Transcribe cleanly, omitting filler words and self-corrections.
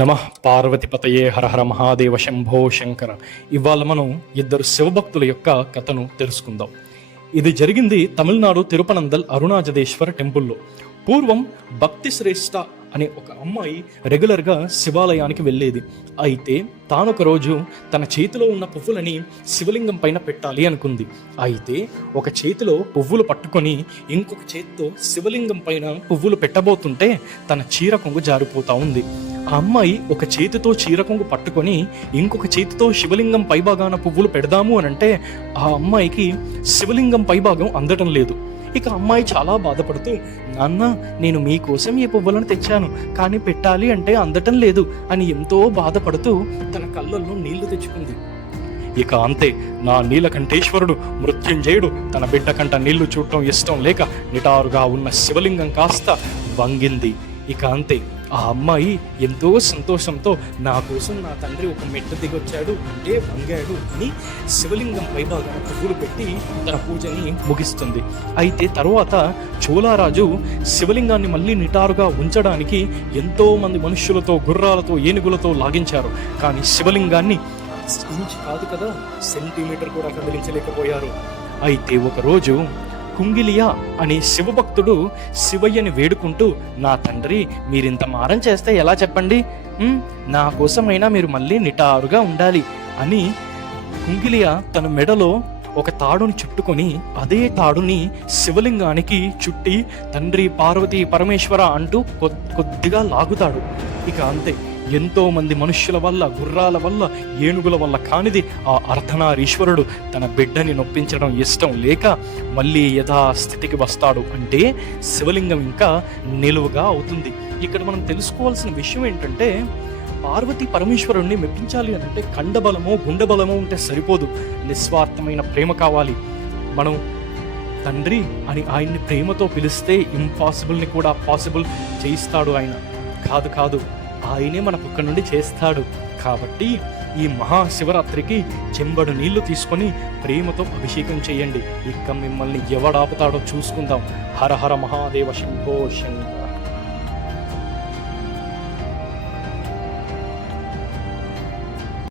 నమః పార్వతిపతయే హర హర మహాదేవ శంభో శంకర. ఇవాళ మనం ఇద్దరు శివభక్తుల యొక్క కథను తెలుసుకుందాం. ఇది జరిగింది తమిళనాడు తిరుపనందల్ అరుణాచలేశ్వర టెంపుల్లో. పూర్వం భక్తి శ్రేష్ఠ అనే ఒక అమ్మాయి రెగ్యులర్గా శివాలయానికి వెళ్ళేది. అయితే తానొక రోజు తన చేతిలో ఉన్న పువ్వులని శివలింగం పైన పెట్టాలి అనుకుంది. అయితే ఒక చేతిలో పువ్వులు పట్టుకొని ఇంకొక చేతితో శివలింగం పైన పువ్వులు పెట్టబోతుంటే తన చీర కొంగు జారిపోతా ఉంది. ఆ అమ్మాయి ఒక చేతితో చీర కొంగు పట్టుకొని ఇంకొక చేతితో శివలింగం పైభాగాన పువ్వులు పెడదాము అనంటే ఆ అమ్మాయికి శివలింగం పైభాగం అందటం లేదు. ఇక అమ్మాయి చాలా బాధపడుతూ, నాన్న, నేను మీకోసం ఈ పువ్వులను తెచ్చాను, కానీ పెట్టాలి అంటే అందటం లేదు అని ఎంతో బాధపడుతూ తన కళ్ళల్లో నీళ్లు తెచ్చుకుంది. ఇక అంతే, నా నీలకంఠేశ్వరుడు మృత్యుంజయుడు తన బిడ్డ కంట నీళ్లు చూడటం ఇష్టం లేక నిటారుగా ఉన్న శివలింగం కాస్త వంగింది. ఇక అంతే, ఆ అమ్మాయి ఎంతో సంతోషంతో నా కోసం నా తండ్రి ఒక మెట్టు దిగొచ్చాడు అంటే వంగాడు అని శివలింగం పైభాగాన పువ్వులు పెట్టి తన పూజని ముగిస్తుంది. అయితే తరువాత చోళరాజు శివలింగాన్ని మళ్ళీ నిటారుగా ఉంచడానికి ఎంతో మంది మనుష్యులతో, గుర్రాలతో, ఏనుగులతో లాగించారు. కానీ శివలింగాన్ని ఇంచ్ కాదు కదా, సెంటీమీటర్ కూడా కదిలించలేకపోయారు. అయితే ఒకరోజు కుంగిలియా అనే శివభక్తుడు శివయ్యని వేడుకుంటూ, నా తండ్రి, మీరింత మారం చేస్తే ఎలా చెప్పండి, నా కోసమైనా మీరు మళ్ళీ నిటారుగా ఉండాలి అని కుంగిలియా తన మెడలో ఒక తాడుని చుట్టుకొని అదే తాడుని శివలింగానికి చుట్టి తండ్రి, పార్వతి, పరమేశ్వర అంటూ కొద్దిగా లాగుతాడు. ఇక అంతే, ఎంతో మంది మనుష్యుల వల్ల, గుర్రాల వల్ల, ఏనుగుల వల్ల కానిది ఆ అర్ధనారీశ్వరుడు తన బిడ్డని నొప్పించడం ఇష్టం లేక మళ్ళీ యథాస్థితికి వస్తాడు. అంటే శివలింగం ఇంకా నిలువుగా అవుతుంది. ఇక్కడ మనం తెలుసుకోవాల్సిన విషయం ఏంటంటే, పార్వతి పరమేశ్వరుణ్ణి మెప్పించాలి అంటే కండబలమో గుండెబలమో ఉంటే సరిపోదు, నిస్వార్థమైన ప్రేమ కావాలి. మనం తండ్రి అని ఆయన్ని ప్రేమతో పిలిస్తే ఇంపాసిబుల్ని కూడా పాసిబుల్ చేయిస్తాడు ఆయన. కాదు, ఆయనే మన పక్క నుండి చేస్తాడు. కాబట్టి ఈ మహాశివరాత్రికి చెంబడు నీళ్లు తీసుకొని ప్రేమతో అభిషేకం చేయండి. ఇక మిమ్మల్ని ఎవడాపుతాడో చూసుకుందాం. హర హర మహాదేవ శంభో శంకర.